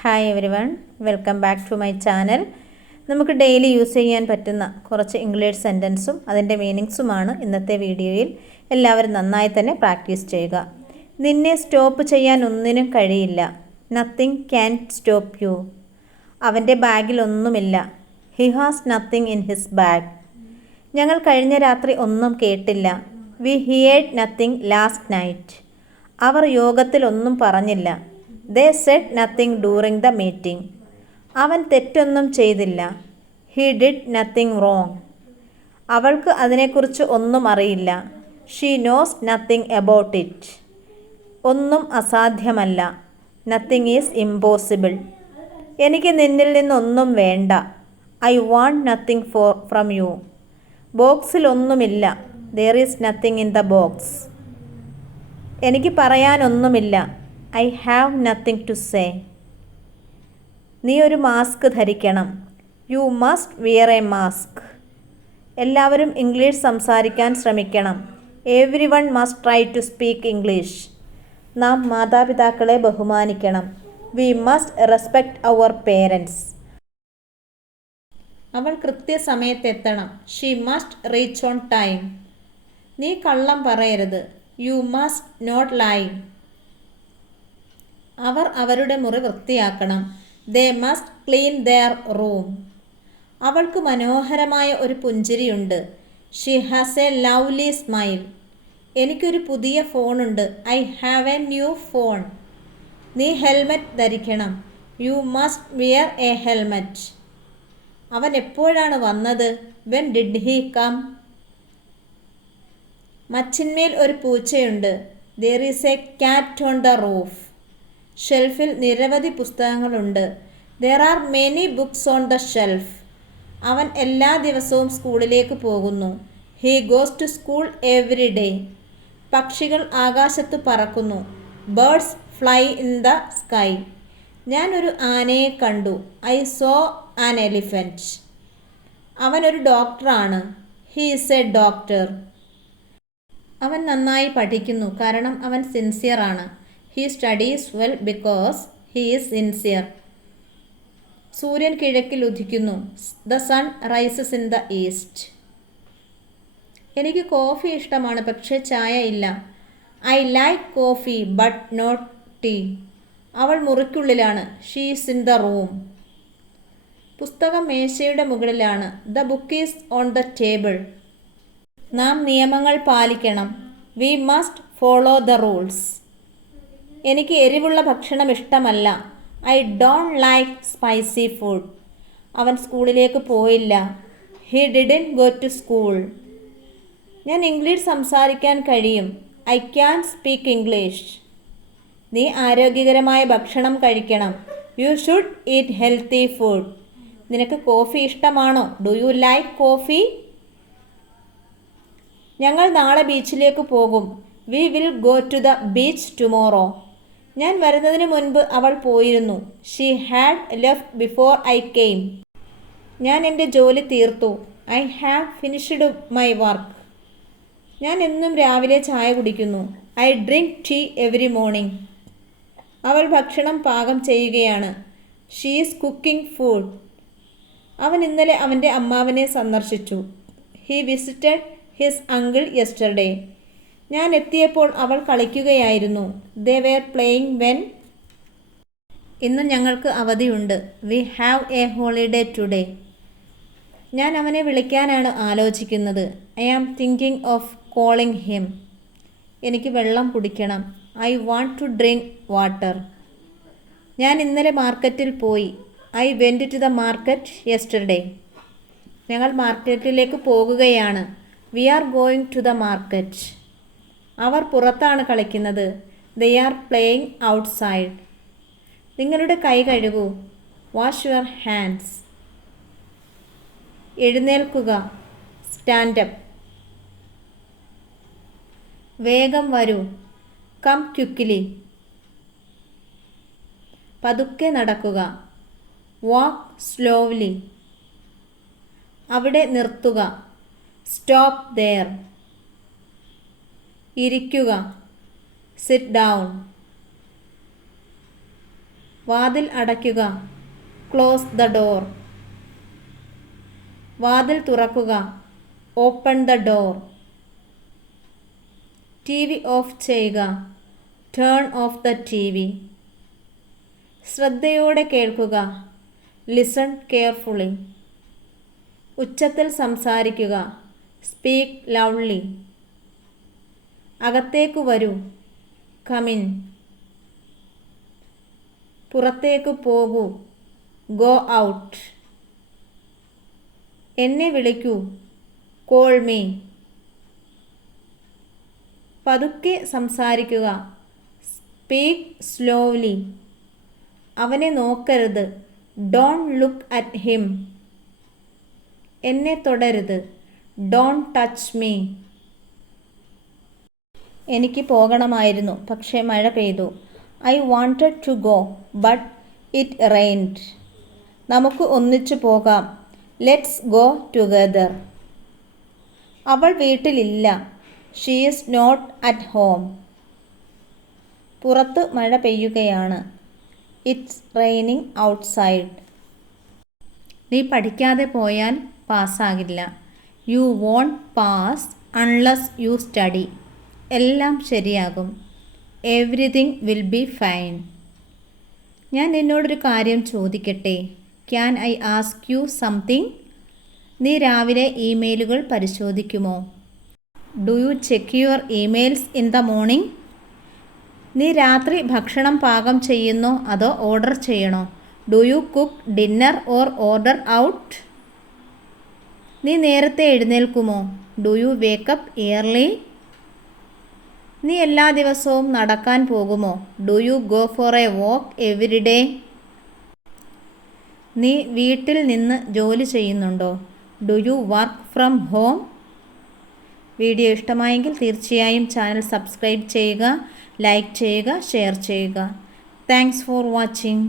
Hi everyone, welcome back to my channel. നമുക്ക് daily use ചെയ്യാൻ പറ്റുന്ന കുറച്ച് ഇംഗ്ലീഷ് സെൻറ്റൻസും അതിൻ്റെ മീനിങ്സുമാണ് ഇന്നത്തെ വീഡിയോയിൽ. എല്ലാവരും നന്നായി തന്നെ പ്രാക്ടീസ് ചെയ്യുക. നിന്നെ സ്റ്റോപ്പ് ചെയ്യാൻ ഒന്നിനും കഴിയില്ല. Nothing can stop you. അവൻ്റെ ബാഗിലൊന്നുമില്ല. He has nothing in his bag. ഞങ്ങൾ കഴിഞ്ഞ രാത്രി ഒന്നും കേട്ടില്ല. We heard nothing last night. അവർ യോഗത്തിൽ ഒന്നും പറഞ്ഞില്ല. They said nothing during the meeting. അവൻ തെറ്റൊന്നും ചെയ്തില്ല. He did nothing wrong. അവൾക്ക് അതിനെക്കുറിച്ച് ഒന്നും അറിയില്ല. She knows nothing about it. ഒന്നും അസാധ്യമല്ല. Nothing is impossible. എനിക്ക് നിന്നിൽ നിന്നൊന്നും വേണ്ട. I want nothing from you. ബോക്സിൽ ഒന്നുമില്ല. There is nothing in the box. എനിക്ക് പറയാനൊന്നുമില്ല. I have nothing to say. നീ ഒരു മാസ്ക് ധരിക്കണം. You must wear a mask. എല്ലാവരും ഇംഗ്ലീഷ് സംസാരിക്കാൻ ശ്രമിക്കണം. Everyone must try to speak English. നാം മാതാപിതാക്കളെ ബഹുമാനിക്കണം. We must respect our parents. അവൾ കൃത്യസമയത്തെത്തണം. She must reach on time. നീ കള്ളം പറയരുത്. You must not lie. അവർ അവരുടെ മുറി വൃത്തിയാക്കണം. They must clean their room. അവൾക്ക് മനോഹരമായ ഒരു പുഞ്ചിരിയുണ്ട്. She has a lovely smile. എനിക്കൊരു പുതിയ ഫോണുണ്ട്. I have a new phone. നീ ഹെൽമെറ്റ് ധരിക്കണം. You must wear a helmet. അവൻ എപ്പോഴാണ് വന്നത്? When did he come? മച്ചിന്മേൽ ഒരു പൂച്ചയുണ്ട്. There is a cat on the roof. ഷെൽഫിൽ നിരവധി പുസ്തകങ്ങളുണ്ട്. There are many books on the shelf. അവൻ എല്ലാ ദിവസവും സ്കൂളിലേക്ക് പോകുന്നു. He goes to school every day. പക്ഷികൾ ആകാശത്ത് പറക്കുന്നു. Birds fly in the sky. ഞാൻ ഒരു ആനയെ കണ്ടു. I saw an elephant. അവൻ ഒരു ഡോക്ടറാണ്. He is a doctor. അവൻ നന്നായി പഠിക്കുന്നു കാരണം അവൻ സിൻസിയർ ആണ്. He studies well because he is sincere. സൂര്യൻ കിഴക്കിൽ ഉദിക്കുന്നു. The sun rises in the east. എനിക്ക് കോഫി ഇഷ്ടമാണ്, പക്ഷേ ചായ ഇല്ല. I like coffee but not tea. അവൾ മുറിക്കുള്ളിലാണ്. She is in the room. പുസ്തകം മേശയുടെ മുകളിലാണ്. The book is on the table. നാം നിയമങ്ങൾ പാലിക്കണം. We must follow the rules. എനിക്ക് എരിവുള്ള ഭക്ഷണം ഇഷ്ടമല്ല. I don't like spicy food. അവൻ സ്കൂളിലേക്ക് പോയില്ല. He didn't go to school. ഞാൻ ഇംഗ്ലീഷ് സംസാരിക്കാൻ കഴിയും. I can speak English. നീ ആരോഗ്യകരമായ ഭക്ഷണം കഴിക്കണം. You should eat healthy food. നിനക്ക് കോഫി ഇഷ്ടമാണോ? Do you like coffee? ഞങ്ങൾ നാളെ ബീച്ചിലേക്ക് പോകും. We will go to the beach tomorrow. ഞാൻ വരുന്നതിന് മുൻപ് അവൾ പോയിരുന്നു. She had left before I came. ഞാൻ എൻ്റെ ജോലി തീർത്തു. I have finished my work. ഞാൻ എന്നും രാവിലെ ചായ കുടിക്കുന്നു. I drink tea every morning. അവൾ ഭക്ഷണം പാകം ചെയ്യുകയാണ്. She is cooking food. അവൻ ഇന്നലെ അവൻ്റെ അമ്മാവനെ സന്ദർശിച്ചു. He visited his uncle yesterday. ഞാൻ എത്തിയപ്പോൾ അവൾ കളിക്കുകയായിരുന്നു. They were playing when. ഇന്ന് ഞങ്ങൾക്ക് അവധിയുണ്ട്. We have a holiday today. ഞാൻ അവനെ വിളിക്കാനാണ് ആലോചിക്കുന്നത്. I am thinking of calling him. എനിക്ക് വെള്ളം കുടിക്കണം. I want to drink water. ഞാൻ ഇന്നലെ മാർക്കറ്റിൽ പോയി. I went to the market yesterday. ഞങ്ങൾ മാർക്കറ്റിലേക്ക് പോകുകയാണ്. We are going to the market. അവർ പുറത്താണ് കളിക്കുന്നത്. They are playing outside. നിങ്ങളുടെ കൈ കഴുകൂ. Wash your hands. എഴുന്നേൽക്കുക. സ്റ്റാൻഡപ്പ്. വേഗം വരൂ. Come quickly. പതുക്കെ നടക്കുക. Walk slowly. അവിടെ നിർത്തുക. Stop there. ഇരിക്കുക. Sit down. വാതിൽ അടയ്ക്കുക. Close the door. വാതിൽ തുറക്കുക. Open the door. TV off ചെയ്യുക. Turn off the TV. ശ്രദ്ധയോടെ കേൾക്കുക. Listen carefully. ഉച്ചത്തിൽ സംസാരിക്കുക. Speak loudly. അകത്തേക്ക് വരൂ. കമിൻ. പുറത്തേക്ക് പോകൂ. Go out. എന്നെ വിളിക്കൂ. Call me. പതുക്കെ സംസാരിക്കുക. Speak slowly. അവനെ നോക്കരുത്. Don't look at him. എന്നെ തൊടരുത്. Don't touch me. എനിക്ക് പോകണമായിരുന്നു, പക്ഷേ മഴ പെയ്തു. I wanted to go but it rained. നമുക്ക് ഒന്നിച്ചു പോകാം. Let's go together. അവൾ വീട്ടിലില്ല. She is not at home. പുറത്ത് മഴ പെയ്യുകയാണ്. It's raining outside. നീ പഠിക്കാതെ പോയാൽ പാസ്സാകില്ല. You won't pass unless you study. എല്ലാം ശരിയാകും. Everything will be fine. ഞാൻ നിന്നോടൊരു കാര്യം ചോദിക്കട്ടെ? Can I ask you something? നീ രാവിലെ ഇമെയിലുകൾ പരിശോധിക്കുമോ? Do you check your emails in the morning? നീ രാത്രി ഭക്ഷണം പാകം ചെയ്യുന്നോ അതോ ഓർഡർ ചെയ്യണോ? Do you cook dinner or order out? നീ നേരത്തെ എഴുന്നേൽക്കുമോ? Do you wake up early? നീ എല്ലാ ദിവസവും നടക്കാൻ പോകുമോ? Do you go for a walk every day? നീ വീട്ടിൽ നിന്ന് ജോലി ചെയ്യുന്നുണ്ടോ? Do you work from home? Video ഇഷ്ടമായെങ്കിൽ തീർച്ചയായും ചാനൽ സബ്സ്ക്രൈബ് ചെയ്യുക, ലൈക്ക് ചെയ്യുക, ഷെയർ ചെയ്യുക. Thanks for watching.